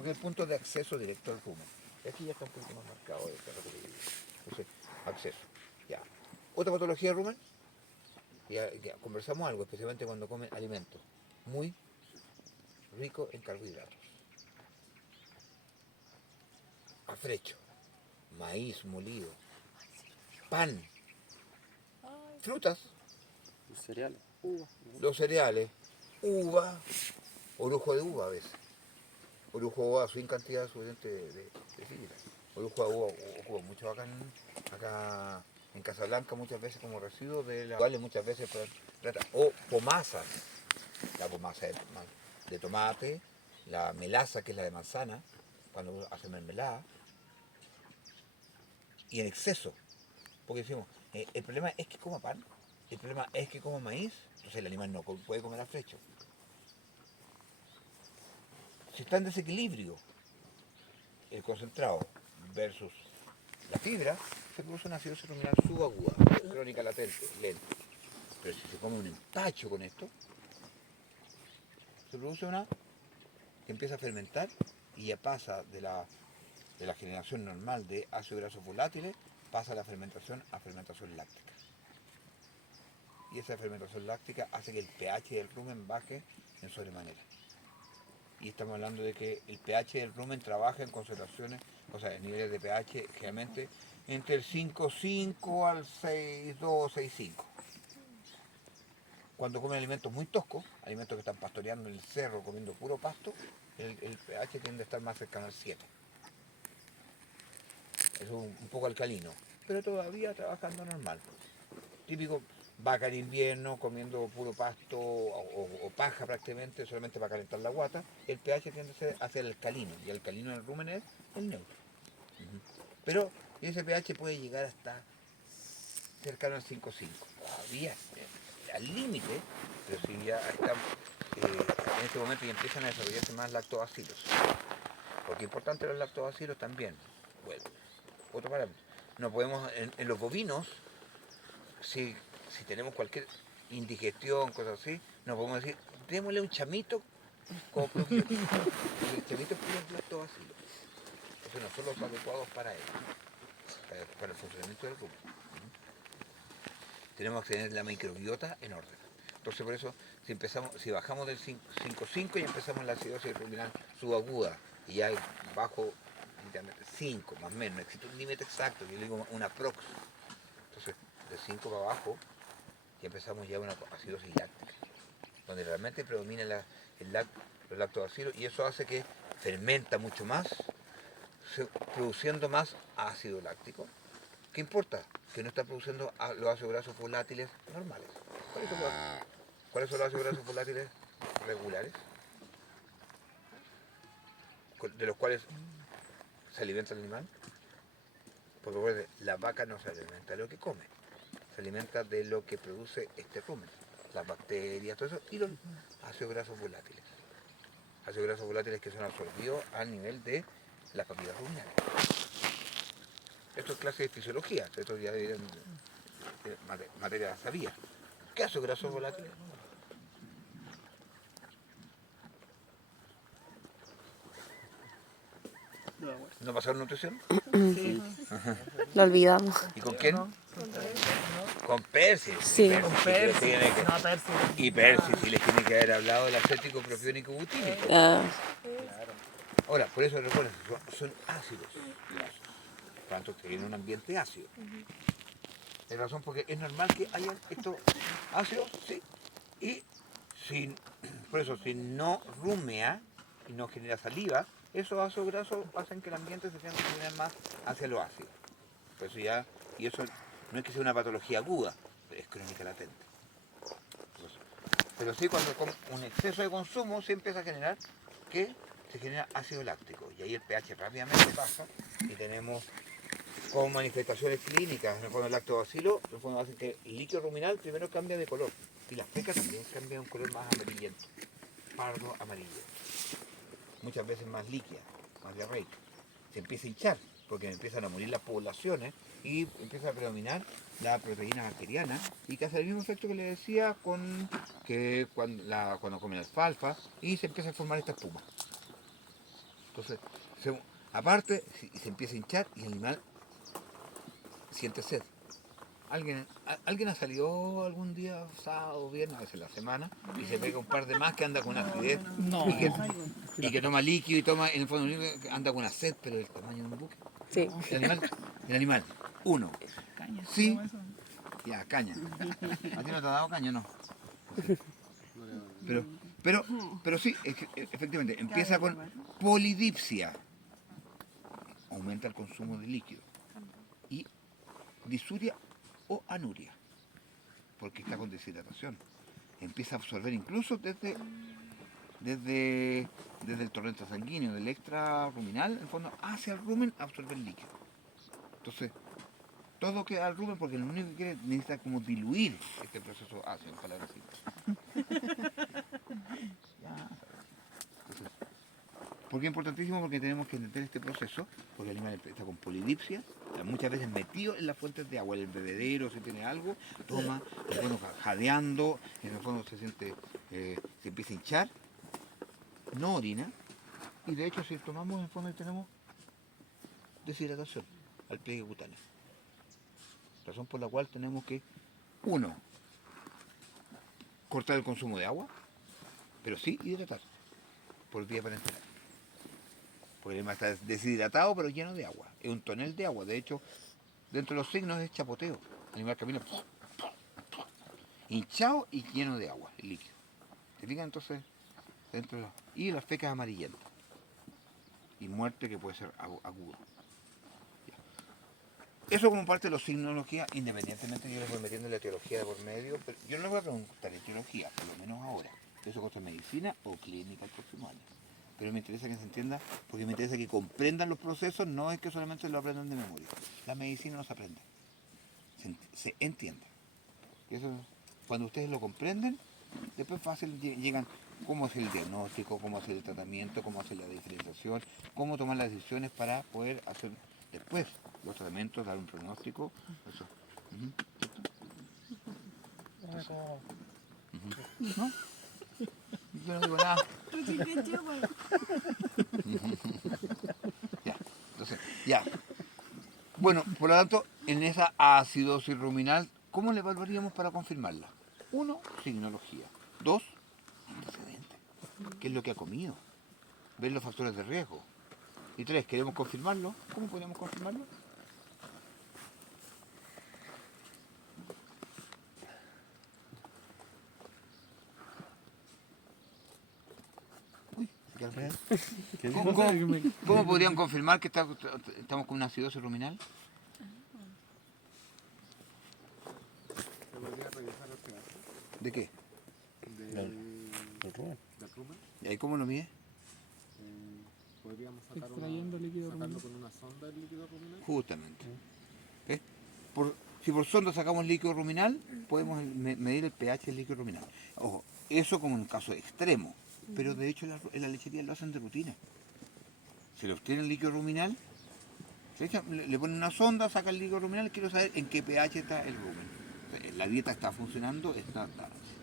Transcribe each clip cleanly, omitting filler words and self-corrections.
porque es el punto de acceso directo al rumen. Y aquí ya está un poquito más marcado el terreno que divide. Entonces, acceso. Ya. Otra patología del rumen, ya conversamos algo, especialmente cuando comen alimentos muy ricos en carbohidratos. Afrecho, maíz molido, pan, frutas, Los cereales, uva. los cereales, uva, orujo de uva a veces. Orujo de uva sin cantidad suficiente de fibra. Orujo de uva ocupa mucho acá en Casablanca muchas veces como residuo de la cuales muchas veces o pomazas, la pomasa de tomate, la melaza que es la de manzana, cuando hace mermelada, y en exceso, porque decimos, el problema es que coma pan, el problema es que coma maíz, entonces el animal no puede comer afrecho. Si está en desequilibrio el concentrado versus la fibra, se produce una acidosis ruminal subaguda, crónica latente, lenta. Pero si se come un empacho con esto, se produce una que empieza a fermentar y ya pasa de la generación normal de ácidos grasos volátiles, pasa la fermentación a fermentación láctica. Y esa fermentación láctica hace que el pH del rumen baje en sobremanera. Y estamos hablando de que el pH del rumen trabaja en concentraciones, o sea, en niveles de pH generalmente entre el 5,5 al 6,2, 6,5. Cuando comen alimentos muy toscos, alimentos que están pastoreando en el cerro, comiendo puro pasto, el pH tiende a estar más cercano al 7. Es un poco alcalino, pero todavía trabajando normal. Típico vaca en invierno comiendo puro pasto o paja prácticamente, solamente para calentar la guata, el pH tiende a ser hacia el alcalino, y el alcalino en el rumen es el neutro. Pero ese pH puede llegar hasta cercano al 5,5. Todavía al límite, pero si ya están, en este momento ya empiezan a desarrollarse más lactobacilos. Porque es importante los lactobacilos también. Bueno, otro parámetro. No podemos, en los bovinos, si tenemos cualquier indigestión, cosas así, no podemos decir, démosle un chamito como probiótico. Porque el chamito es puro lactobacilo. Entonces no son los adecuados para él, para el funcionamiento del rumen. Tenemos que tener la microbiota en orden. Entonces por eso, si bajamos del 5,5 y empezamos la acidosis ruminal subaguda, y ya bajo 5, más o menos, no existe un límite exacto, yo digo una prox. Entonces, de 5 para abajo, ya empezamos ya una acidosis láctica, donde realmente predomina los lactobacilos, y eso hace que fermenta mucho más, produciendo más ácido láctico. ¿Qué importa? Que no está produciendo los ácidos grasos volátiles normales. ¿Cuáles son los ácidos grasos volátiles regulares? De los cuales se alimenta el animal. Porque bueno, la vaca no se alimenta de lo que come, se alimenta de lo que produce este rumen, las bacterias, todo eso, y los ácidos grasos volátiles. Ácidos grasos volátiles que son absorbidos a nivel de las papilas ruminales. Esto es clase de fisiología, esto ya es materia sabía. ¿Qué ácidos grasos volátiles? ¿No pasaron nutrición? Sí. Lo olvidamos. ¿Y con quién? No, Con Percy. Sí. con Percy. No, Percy. Y Percy sí les tiene que haber hablado del acético propiónico butírico. Ah, Ahora, por eso recuerden, son ácidos. Por tanto, que en un ambiente ácido. Es razón porque es normal que haya estos ácidos, sí. Y por eso, si no rumea y no genera saliva, esos ácidos grasos hacen que el ambiente se tienda a inclinar más hacia lo ácido. Por eso ya, y eso no es que sea una patología aguda, es crónica latente. Pero sí, cuando con un exceso de consumo se empieza a generar que se genera ácido láctico, y ahí el pH rápidamente baja y tenemos como manifestaciones clínicas, en el fondo el lactobacilo, en el fondo hace que el líquido ruminal primero cambia de color, y la feca también cambia de un color más amarillento, pardo amarillo, muchas veces más líquida, más diarreica. Se empieza a hinchar, porque empiezan a morir las poblaciones y empieza a predominar la proteína bacteriana, y que hace el mismo efecto que le decía que cuando comen alfalfa, y se empieza a formar esta espuma. Entonces, aparte, se empieza a hinchar y el animal siente sed. ¿Alguien ha salido algún día, sábado o viernes, a veces la semana, y se pega un par de más que anda con una acidez? No. Y que toma líquido y toma, en el fondo, anda con una sed, pero del tamaño de un buque. Sí. El animal, uno. Caña. Sí. ¿Cómo eso? Ya, caña. ¿A ti no te ha dado caña? No. Pero sí, efectivamente, empieza con polidipsia. Aumenta el consumo de líquido. Y disuria o anuria, porque está con deshidratación. Empieza a absorber incluso desde el torrente sanguíneo, del extrarruminal, en el fondo, hacia el rumen, absorber líquido. Entonces, todo queda al rumen porque lo único que quiere necesita como diluir este proceso ácido, en palabras simples. Ya. Entonces, ¿por qué es importantísimo? Porque tenemos que entender este proceso, porque el animal está con polidipsia, está muchas veces metido en las fuentes de agua, en el bebedero, si tiene algo, toma, en el fondo jadeando, en el fondo se siente, se empieza a hinchar, no orina, y de hecho si tomamos en el fondo tenemos deshidratación al pliegue cutáneo. Razón por la cual tenemos que, uno, cortar el consumo de agua, pero sí hidratar por vía parenteral. Porque el animal está deshidratado pero lleno de agua. Es un tonel de agua. De hecho, dentro de los signos es chapoteo. El animal camina hinchado y lleno de agua, el líquido. ¿Te fijas entonces? Y las fecas amarillentas. Y muerte que puede ser aguda. Eso como parte de los signología, independientemente yo les voy metiendo la teología de por medio, pero yo no les voy a preguntar en teología, por lo menos ahora. Eso cosa medicina o clínica el próximo año. Pero me interesa que se entienda, porque me interesa que comprendan los procesos, no es que solamente lo aprendan de memoria. La medicina no se aprende, se entiende. Y eso, cuando ustedes lo comprenden, después fácil llegan cómo hacer el diagnóstico, cómo hacer el tratamiento, cómo hacer la diferenciación, cómo tomar las decisiones para poder hacer después los tratamientos, dar un pronóstico. Eso. ¿No? Yo no digo nada. Ya, entonces, ya. Bueno, por lo tanto, en esa acidosis ruminal, ¿cómo le evaluaríamos para confirmarla? Uno, signología. Dos, antecedentes. ¿Qué es lo que ha comido? Ver los factores de riesgo. Y tres, ¿queremos confirmarlo? ¿Cómo podemos confirmarlo? Uy, se quedaron callados. ¿Cómo podrían confirmar que estamos con una acidosis ruminal? ¿Podría revisar el pedazo ¿De qué? del rumen? ¿Y ahí cómo lo mide? Podríamos Extrayendo líquido sacarlo ruminal. con una sonda del líquido ruminal. Justamente. ¿Ves? Si por sonda sacamos líquido ruminal, podemos medir el pH del líquido ruminal. Ojo, eso como en un caso extremo, pero de hecho en la lechería lo hacen de rutina. Se le obtiene el líquido ruminal, le ponen una sonda, saca el líquido ruminal, quiero saber en qué pH está el rumen. La dieta está funcionando, está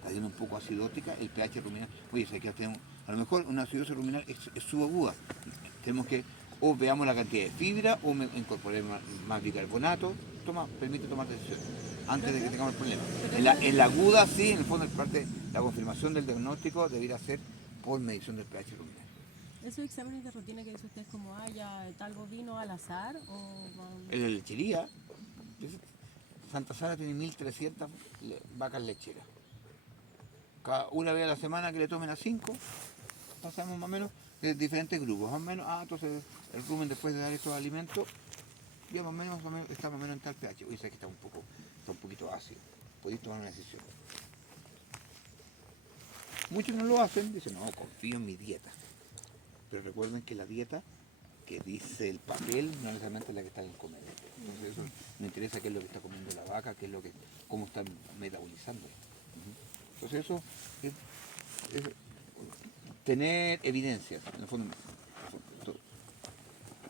siendo un poco acidótica, el pH ruminal. Oye, a lo mejor una acidosis ruminal es subaguda. Tenemos que, o veamos la cantidad de fibra, o incorporar más bicarbonato. Permite tomar decisiones antes de que tengamos el problema. En la aguda, sí, en el fondo, la confirmación del diagnóstico debería ser por medición del pH ruminal. ¿Esos exámenes de rutina que dice usted es como haya tal bovino al azar o En la lechería, Santa Sara tiene 1300 vacas lecheras. Una vez a la semana que le tomen a 5, pasamos más o menos de diferentes grupos. Más o menos, entonces el rumen después de dar estos alimentos, ya más o menos está más o menos en tal pH. Hoy sé que está un poquito ácido. Podéis tomar una decisión. Muchos no lo hacen, dicen, no, confío en mi dieta. Pero recuerden que la dieta que dice el papel no necesariamente es la que está en el comer. Entonces eso me interesa qué es lo que está comiendo la vaca, cómo está metabolizando. Entonces eso es tener evidencias, en el fondo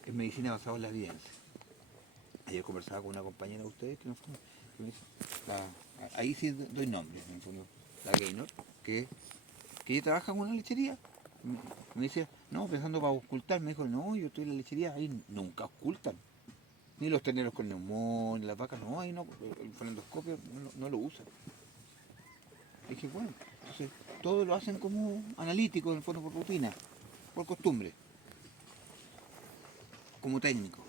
es medicina basada en la evidencia. Ayer conversaba con una compañera de ustedes que me dice, ahí sí doy nombres, en el fondo, la Gaynor, que ella trabaja en una lechería. Me decía, No, pensando para ocultar, me dijo, no, yo estoy en la lechería, ahí nunca ocultan. Ni los terneros con neumonía, las vacas, no, ahí no, el fonendoscopio no lo usan. Dije, bueno, entonces todo lo hacen como analítico, en el fondo por rutina, por costumbre, como técnico.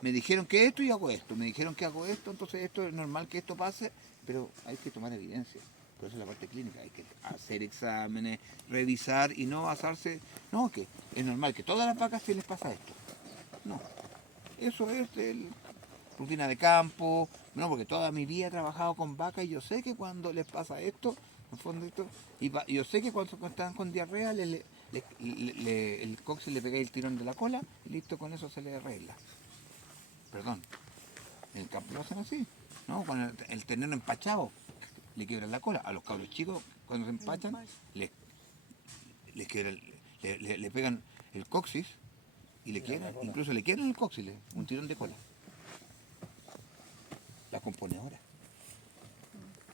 Me dijeron que esto y hago esto, me dijeron que hago esto, entonces esto es normal que esto pase, pero hay que tomar evidencia. Por eso es la parte clínica, hay que hacer exámenes, revisar y no basarse, no, que es normal que todas las vacas se les pasa esto. No, eso es rutina de campo, no, porque toda mi vida he trabajado con vacas y yo sé que cuando les pasa esto, en el fondo esto, yo sé que cuando están con diarrea, el coxis le pega el tirón de la cola y listo, con eso se le arregla. Perdón, en el campo lo hacen así, ¿no? Con el ternero empachado le quiebran la cola. A los cabros chicos, cuando se empachan, les quiebran, le pegan el coxis y le quiebran, incluso le quiebran el coxis, un tirón de cola. La compone ahora.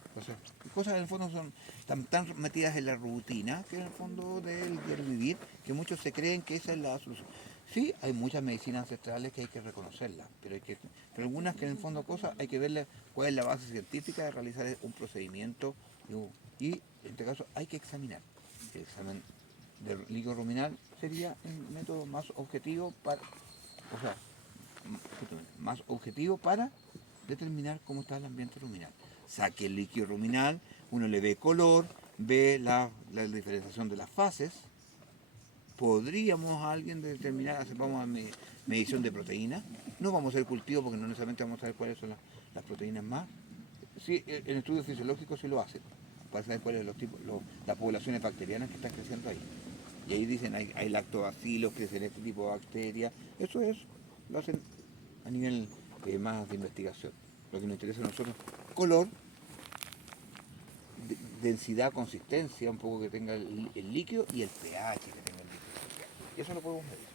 Entonces, cosas en el fondo son tan metidas en la rutina que en el fondo del diario vivir, que muchos se creen que esa es la solución. Sí, hay muchas medicinas ancestrales que hay que reconocerlas, pero algunas que en el fondo cosas hay que verle cuál es la base científica de realizar un procedimiento y en este caso hay que examinar. El examen del líquido ruminal sería un método más objetivo para, o sea, más objetivo para determinar cómo está el ambiente ruminal. Saque el líquido ruminal, uno le ve color, ve la diferenciación de las fases. ¿Podríamos a alguien determinar, vamos a medición de proteínas? No vamos a hacer cultivo porque no necesariamente vamos a saber cuáles son las proteínas más. Sí, en estudios fisiológicos sí lo hacen, para saber cuáles son las poblaciones bacterianas que están creciendo ahí. Y ahí dicen, hay lactobacilos, crecen este tipo de bacterias. Eso lo hacen a nivel más de investigación. Lo que nos interesa a nosotros, color, densidad, consistencia, un poco que tenga el líquido y el pH que tenga el líquido. Y eso lo podemos medir.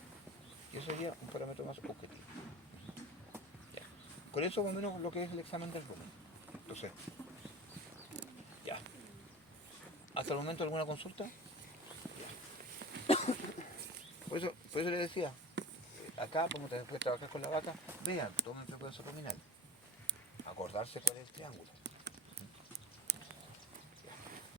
Y eso sería un parámetro más objetivo. Ya. Con eso más o menos lo que es el examen del rumen. Entonces, ya. ¿Hasta el momento alguna consulta? Ya. Por eso le decía, acá, como después trabajar con la vaca, vean, tomen frecuencia ruminal. Acordarse cuál es el triángulo.